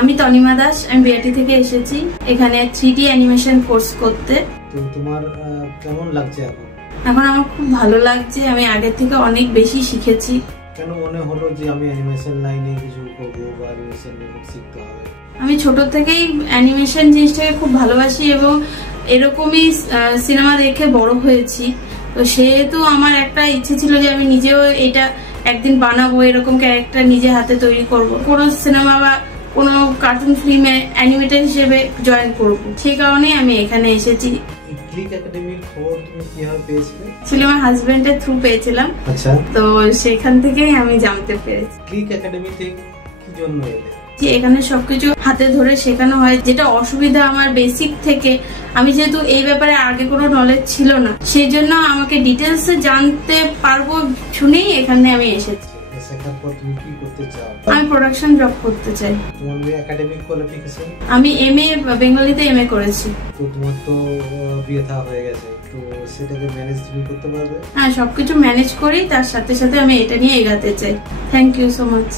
আমি তনিমা দাস, আমি বিআরটি থেকে এসেছি এখানে 3D অ্যানিমেশন কোর্স করতে। তো তোমার কেমন লাগছে এখন? এখন আমার খুব ভালো লাগছে, আমি আগের থেকে অনেক বেশি শিখেছি। কেন মনে হলো যে আমি অ্যানিমেশন লাইনে কিছু করবো বা অ্যানিমেশন শিখতে হবে? আমি ছোট থেকেই অ্যানিমেশন জিনিসটাকে খুব ভালোবাসি এবং এরকমই সিনেমা দেখে বড় হয়েছি। তো সেহেতু আমার একটা ইচ্ছে ছিল যে আমি নিজেও এটা একদিন বানাবো, এরকম ক্যারেক্টার নিজে হাতে তৈরি করব, কোনো সিনেমা বা কোনো কার্টুন ফিল্মে অ্যানিমেটর হিসেবে জয়েন করব। সেই কারণেই আমি এখানে এসেছি। ক্লিক একাডেমির খবর তুমি কিভাবে পেয়েছিলে? ছিল আমার হাজবেন্ডের থ্রু পেয়েছিলাম। আচ্ছা, তো সেখান থেকেই আমি জানতে পেরেছি। ক্লিক একাডেমি থেকে কি জন্য এলে? যে এখানে সবকিছু হাতে ধরে শেখানো হয়, যেটা অসুবিধা আমার বেসিক থেকে, আমি যেহেতু এই ব্যাপারে আগে কোনো নলেজ ছিল না, সেই জন্য আমাকে ডিটেলসে জানতে পারবো শুনেই এখানে আমি এসেছি। শেখার পর তুমি কি করতে চাও? আমি প্রোডাকশন জব করতে চাই। তোমার একাডেমিক কোয়ালিফিকেশন? আমি এমএ বেঙ্গলিতে এমএ করেছি। তো তোমার তো বিয়ে থা হয়ে গেছে, তো সেটাকে ম্যানেজ তুমি করতে পারবে? হ্যাঁ, সবকিছু ম্যানেজ করি, তার সাথে সাথে আমি এটা নিয়ে এগাতে চাই। Thank you so much.